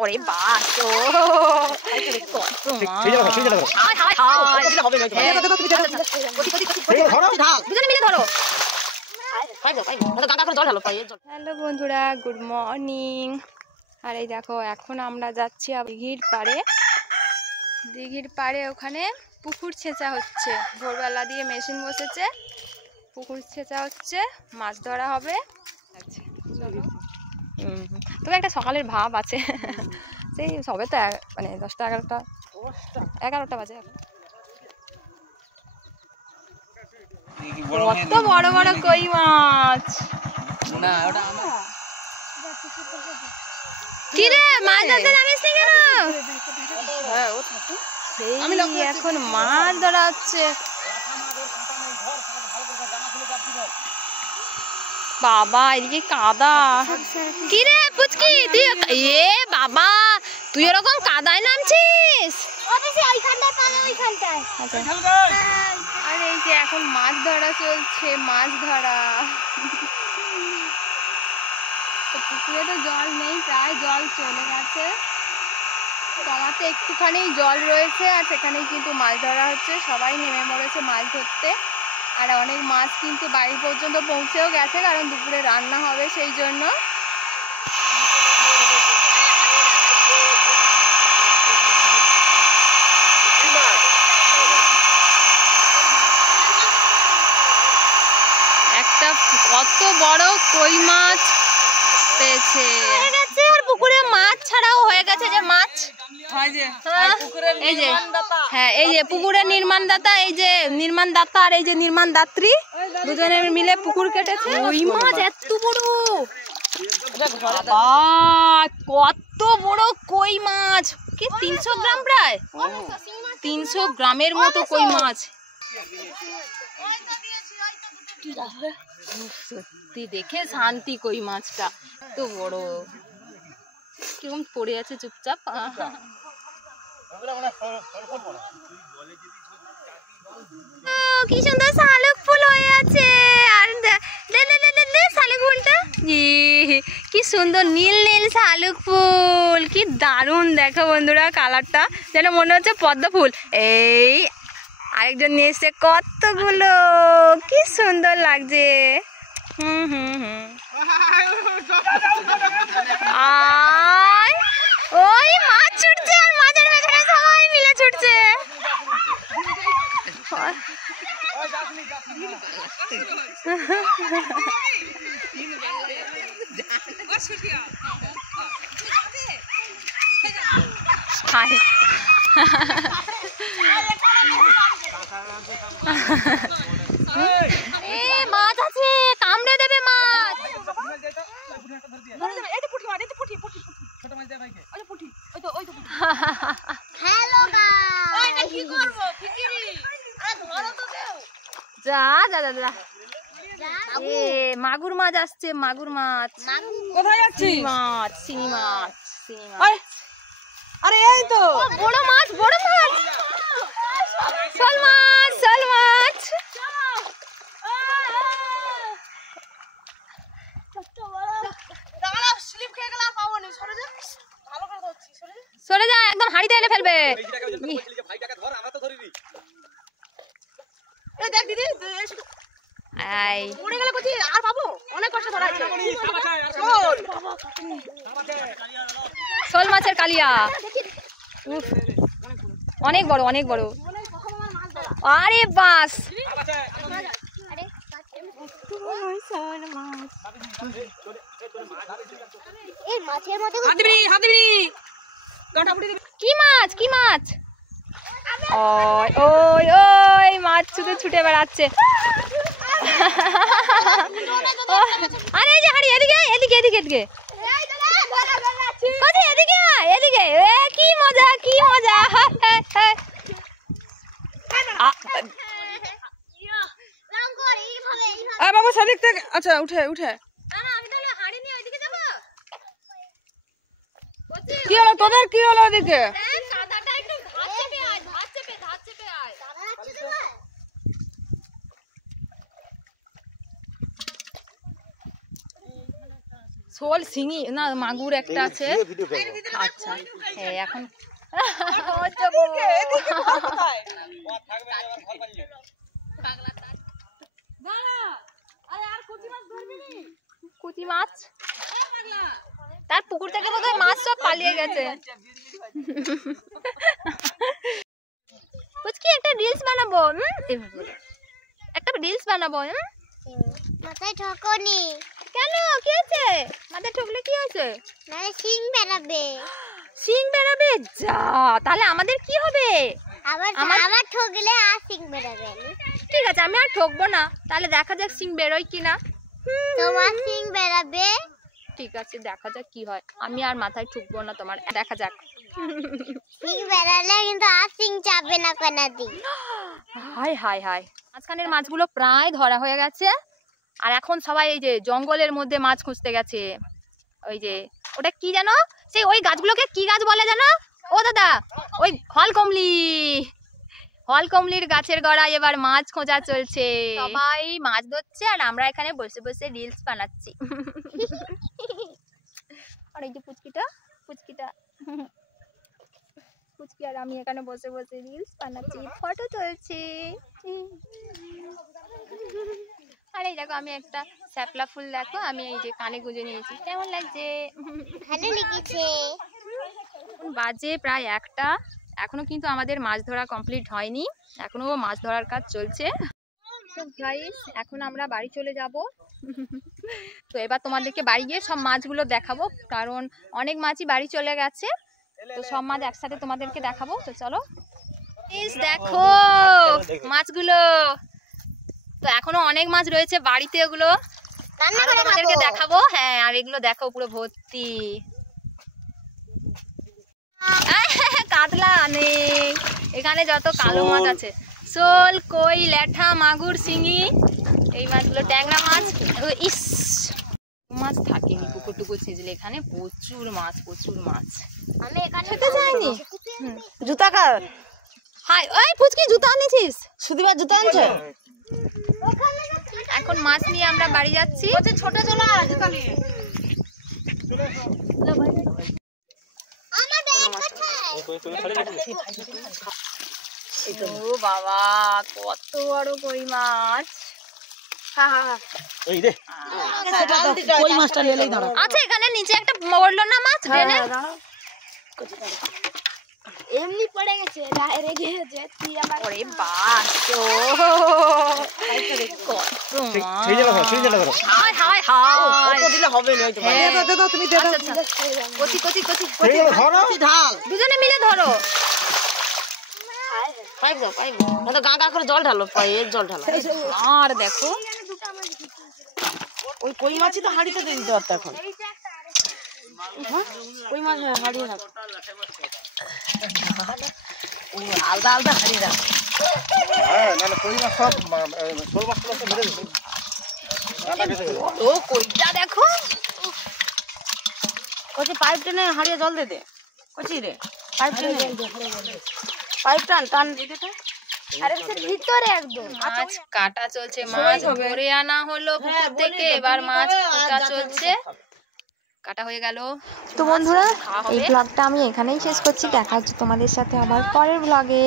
ওরে বাস কত মাছ হ্যালো বন্ধুরা, গুড মর্নিং। আর এই দেখো, এখন আমরা যাচ্ছি দিঘির পাড়ে ওখানে পুকুর ছেঁচা হচ্ছে। ভোরবেলা দিয়ে মেশিন বসেছে, পুকুর ছেঁচা হচ্ছে, মাছ ধরা হবে। চলো, তবে একটা সকালের ভাব আছে। সেই সবে তো মানে 10টা 11টা বাজে। কত বড় বড় কই মাছ! কি রে, মাছ ধরতে নামিস নি কেন? এখন মাছ ধরা হচ্ছে। বাবা, এদিকে কাদা। কি রে পুচকি, তুই বাবা তুই এরকম কাদায় নামছিস? আর এই যে এখন মাছ ধরা চলছে, মাছ ধরা। পুকুরে তো জল নেই, প্রায় জল চলে গেছে। তলাতে একটুখানি জল রয়েছে, আর সেখানেই কিন্তু মাছ ধরা হচ্ছে। সবাই নেমে পড়েছে মাছ ধরতে। আর অনেক মাছ কিন্তু বাড়ি পর্যন্ত পৌঁছেও গেছে, কারণ দুপুরে রান্না হবে সেই জন্য। একটা কত বড় কই মাছ পেয়েছে। আর পুকুরে মাছ ছাড়াও হয়ে গেছে যে মাছ, এই যে হ্যাঁ, এই যে পুকুরের নির্মাণদাতা, এই যে নির্মাণদাতা আর এই যে নির্মাণদাত্রী, দুজনে মিলে পুকুর কেটেছে। ওই মাছ এত বড়, কত বড় কই মাছ! কি 300 গ্রাম, প্রায় 300 গ্রামের মতো কই মাছ। সত্যি দেখে শান্তি, কই মাছটা এত বড়। কিরকম পড়ে আছে চুপচাপ। কি সুন্দর শালুক ফুল হয়ে আছে। আর শালুক ফুলটা কি সুন্দর, নীল নীল শালুক ফুল, কি দারুণ দেখো বন্ধুরা। কালারটা যেন মনে হচ্ছে পদ্ম ফুল। এই আরেকজন নিয়ে এসছে কতগুলো, কি সুন্দর লাগছে। ওই মাছ ছুটছে, আর মাছের ভেতরে সবাই মিলে ছুটছে। মাছ আছে, কামড়ে দেবে মাছ। যা যা যা, মাগুর মাছ আসছে, মাগুর মাছ। কোথায় যাচ্ছি? মাছ, চিনি মাছ, চিনি মাছ। আরে এই তো বড় মাছ, বড় মাছ, শোল মাছ, শোল মাছ। সরে যা, একদম হাড়িতে এনে ফেলবে। শোল মাছের কালিয়া, অনেক বড়, অনেক বড়। আরে বাস, কি মাছ, কি মাছ? ওই ওই ওই মাছ শুধু ছুটে বেড়াচ্ছে। আরে এই যে হাড়ি, এদিকে এদিকে এদিকে এদিকে এদিকে এদিকে। কি মজা, কি মজা। বাবা সেদিক থেকে, আচ্ছা উঠে উঠে। কি হলো তোদের, কি হলো ওদিকে? শোল শিঙি না মাগুর একটা আছে। আচ্ছা হ্যাঁ এখন কুচি মাছ তার পুকুর থেকে বোধহয় মাছ সব পালিয়ে গেছে। পুচকি একটা রিলস বানাবো, একটা রিলস বানাবো। মাথায় ঠকনি কেন কি আছে? মাথায় ঠকলে কি আছে? মানে সিং বেরাবে। সিং বেরাবে? যা তাহলে আমাদের কি হবে? আবার ঠকলে আর সিং বেরাবে। ঠিক আছে আমি আর ঠকবো না, তাহলে দেখা যাক সিং বেরোয় কিনা। তোমার সিং বেরাবে। ঠিক আছে দেখা যাক কি হয়, আমি আর মাথায় ঠুকবো না তোমার, দেখা যাক। সিং বেরালে কিন্তু আর সিং চাপবে না কোনাদি। হাই হাই হাই, মাঝখানের মাছগুলো প্রায় ধরা হয়ে গেছে, আর এখন সবাই এই যে জঙ্গলের মধ্যে মাছ খুঁজতে গেছে। ওই যে ওটা কি জানো, সেই ওই গাছগুলোকে কি গাছ বলে জানো? ও দাদা ওই হলকমলি, হলকমলির গাছের গোড়ায় এবার মাছ খোঁজা চলছে। সবাই মাছ ধরছে আর আমরা এখানে বসে বসে রিলস বানাচ্ছি। আর এই যে পুচকিটা পুচকি আর আমি এখানে বসে বসে রিলস বানাচ্ছি, ফটো তুলছি। আর এই দেখো আমি একটা শ্যাপলা ফুল, দেখো আমি এই যে কানে গুঁজে নিয়েছি, কেমন লাগছে? ভালো লেগেছে। বাজে প্রায় 1টা, এখনো কিন্তু আমাদের মাছ ধরা কমপ্লিট হয়নি, এখনো মাছ ধরার কাজ চলছে। তো গাইস এখন আমরা বাড়ি চলে যাব। তো এবার তোমাদেরকে বাড়ি গিয়ে সব মাছগুলো দেখাবো, কারণ অনেক মাছই বাড়ি চলে গেছে, তো সব মাছ একসাথে তোমাদেরকে দেখাবো। তো চলো দেখো মাছগুলো, তো এখনো অনেক মাছ রয়েছে বাড়িতে, ওগুলো তোমাদেরকে দেখাবো। হ্যাঁ আর এগুলো দেখো পুরো ভর্তি কাতলা নেই, এখানে যত কালো মাছ আছে, শোল, কই, ল্যাঠা, মাগুর, শিঙি, এই মাছগুলো, ট্যাংরা মাছ। ইস মাছ থাকেনি পুকুর টুকুর ছিঁচলে, এখানে প্রচুর মাছ প্রচুর মাছ। আমি এখানে খেতে যাইনি। জুতা কার? হাই ওই পুচকি জুতা আনিছিস? সুদিবার জুতা আনছে। এখন মাছ নিয়ে আমরা বাড়ি যাচ্ছি। ছোট চলা জুতা নিয়ে। আমার ব্যাগ কোথায়? ও বাবা কত বড় কই মাছ। কই মাছটা নিলেই দাঁড়া। আচ্ছা এখানে নিচে একটা মরলো না মাছ ড্রেনে? এমনি পড়ে গেছে রেগে গেছে তুই আমার। ওরে বাস ও কত মাছ। হাই হাই হাই কত দিলে হবে না? দে দাও তুমি, দে দাও। কচি কচি কচি ঢাল, দুজনে মিলে ধরো। পাইপ দাও, পাইপ দাও। না তো গা করে জল ঢালো, পাইয়ে জল ঢালো। আর দেখো ওই কই মাছই তো হাঁড়িতে দিয়ে দিতে পারতো এখন। কই মাছ হাঁড়ি রাখ, আলাদা আলাদা হাঁড়ি রাখ। ও কইটা দেখো, কচি পাইপ টেনে হাঁড়িয়ে জল দে দে। কচি রে পাইপ টেনে, পাইপ টান টান। আরে ভিতরে একদম মাছ কাটা চলছে, মাছ ধরে আনা হলো পুকুর থেকে, এবার মাছ কাটা চলছে, কাটা হয়ে গেল। তো বন্ধুরা এই ব্লগটা আমি এখানেই শেষ করছি, দেখা হচ্ছে তোমাদের সাথে আবার পরের ব্লগে।